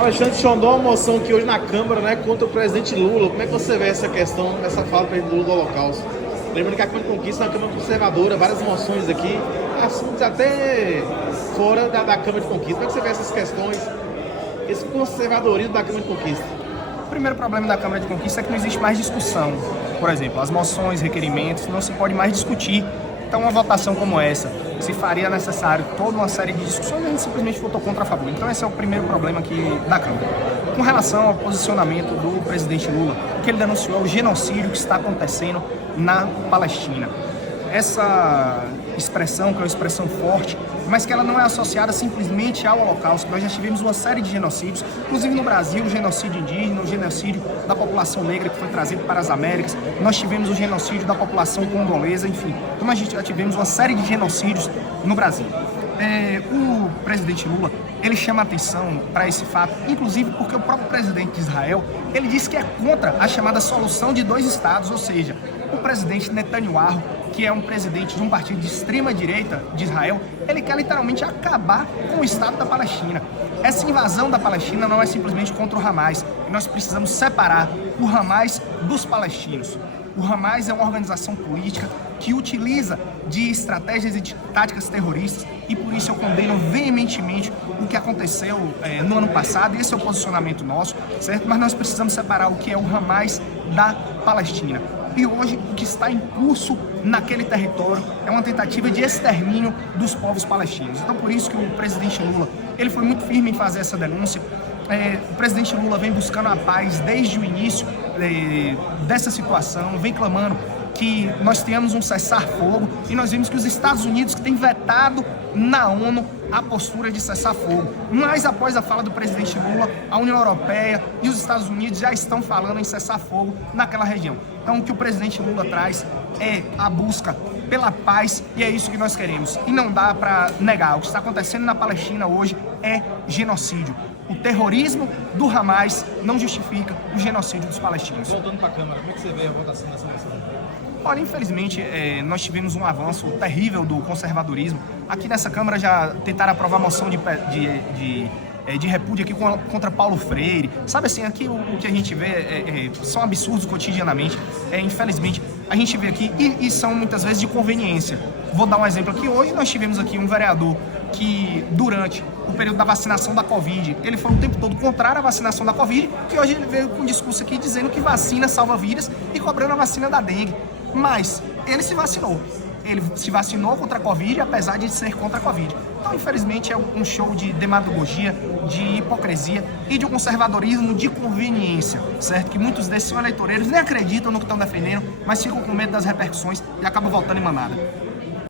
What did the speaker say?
Alexandre Xondó, uma moção aqui hoje na Câmara, né, contra o presidente Lula. Como é que você vê essa questão, essa fala do presidente Lula do Holocausto? Lembrando que a Câmara de Conquista é uma Câmara conservadora, várias moções aqui, assuntos até fora da Câmara de Conquista. Como é que você vê essas questões, esse conservadorismo da Câmara de Conquista? O primeiro problema da Câmara de Conquista é que não existe mais discussão. Por exemplo, as moções, requerimentos, não se pode mais discutir. Então, uma votação como essa, se faria necessário toda uma série de discussões, a gente simplesmente votou contra a favor. Então, esse é o primeiro problema aqui da Câmara. Com relação ao posicionamento do presidente Lula, o que ele denunciou é o genocídio que está acontecendo na Palestina. Essa expressão, que é uma expressão forte, mas que ela não é associada simplesmente ao Holocausto. Nós já tivemos uma série de genocídios, inclusive no Brasil, o genocídio indígena, o genocídio da população negra que foi trazido para as Américas, nós tivemos o genocídio da população congolesa, enfim. Então a gente já tivemos uma série de genocídios no Brasil. O presidente Lula, ele chama atenção para esse fato, inclusive porque o próprio presidente de Israel, ele disse que é contra a chamada solução de dois estados, ou seja, o presidente Netanyahu, que é um presidente de um partido de extrema-direita de Israel, ele quer literalmente acabar com o Estado da Palestina. Essa invasão da Palestina não é simplesmente contra o Hamas, e nós precisamos separar o Hamas dos palestinos. O Hamas é uma organização política que utiliza de estratégias e de táticas terroristas e por isso eu condeno veementemente o que aconteceu no ano passado, e esse é o posicionamento nosso, certo? Mas nós precisamos separar o que é o Hamas da Palestina. E hoje o que está em curso naquele território é uma tentativa de extermínio dos povos palestinos. Então por isso que o presidente Lula, ele foi muito firme em fazer essa denúncia. O presidente Lula vem buscando a paz desde o início dessa situação, vem clamando que nós tenhamos um cessar-fogo, e nós vimos que os Estados Unidos que têm vetado na ONU a postura de cessar-fogo. Mas após a fala do presidente Lula, a União Europeia e os Estados Unidos já estão falando em cessar-fogo naquela região. Então o que o presidente Lula traz é a busca pela paz, e é isso que nós queremos. E não dá para negar, o que está acontecendo na Palestina hoje é genocídio. O terrorismo do Hamas não justifica o genocídio dos palestinos. Voltando para a Câmara, como é que você vê a votação dessa moção? Olha, infelizmente, nós tivemos um avanço terrível do conservadorismo. Aqui nessa Câmara já tentaram aprovar moção de repúdio aqui contra Paulo Freire. Sabe assim, aqui o que a gente vê são absurdos cotidianamente. Infelizmente, a gente vê aqui e são muitas vezes de conveniência. Vou dar um exemplo aqui. Hoje nós tivemos aqui um vereador que, durante o período da vacinação da Covid, ele foi o tempo todo contrário à vacinação da Covid, e hoje ele veio com um discurso aqui dizendo que vacina salva vidas e cobrando a vacina da dengue. Mas ele se vacinou. Ele se vacinou contra a Covid, apesar de ser contra a Covid. Então, infelizmente, é um show de demagogia, de hipocrisia e de um conservadorismo de conveniência, certo? Que muitos desses são eleitoreiros, nem acreditam no que estão defendendo, mas ficam com medo das repercussões e acabam votando em manada.